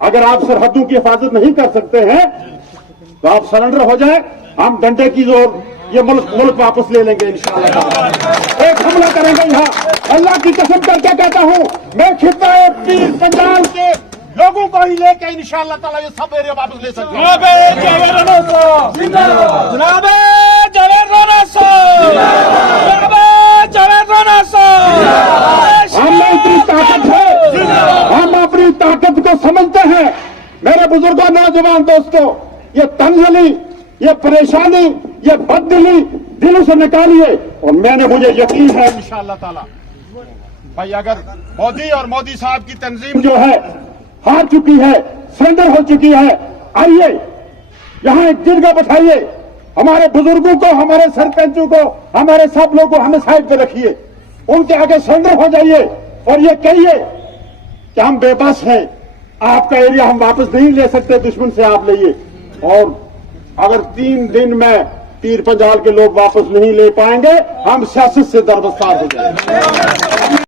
अगर आप सरहदों की हिफाजत नहीं कर सकते हैं तो आप सरेंडर हो जाए, हम डंडे की जोर ये मुल्क वापस ले लेंगे इंशाअल्लाह। एक हमला करेंगे यहाँ, अल्लाह की कसम करके कहता हूँ, मैं खिता पीर पंजाल के लोगों को ही लेके इंशाअल्लाह ताला ये सब एरिया वापस ले सकते हैं। हमें इतनी ताकत है, हम अपनी ताकत को समझते हैं। मेरे बुजुर्गों, नौजवान दोस्तों, ये तंजली, ये परेशानी, ये बददिली दिलों से निकालिए और मुझे यकीन है इंशाअल्लाह ताला भाई, अगर मोदी और मोदी साहब की तंजीम जो है हार चुकी है, सरेंडर हो चुकी है, आइए यहाँ एक जगह बैठाइए, हमारे बुजुर्गों को, हमारे सरपंचों को, हमारे सब लोगों को हमें साइड पे रखिए, उनके आगे सरेंडर हो जाइए और ये कहिए कि हम बेबस हैं, आपका एरिया हम वापस नहीं ले सकते, दुश्मन से आप लेइए। और अगर 3 दिन में पीर पंजाल के लोग वापस नहीं ले पाएंगे, हम सियासत से दरबस्तार हो जाएंगे।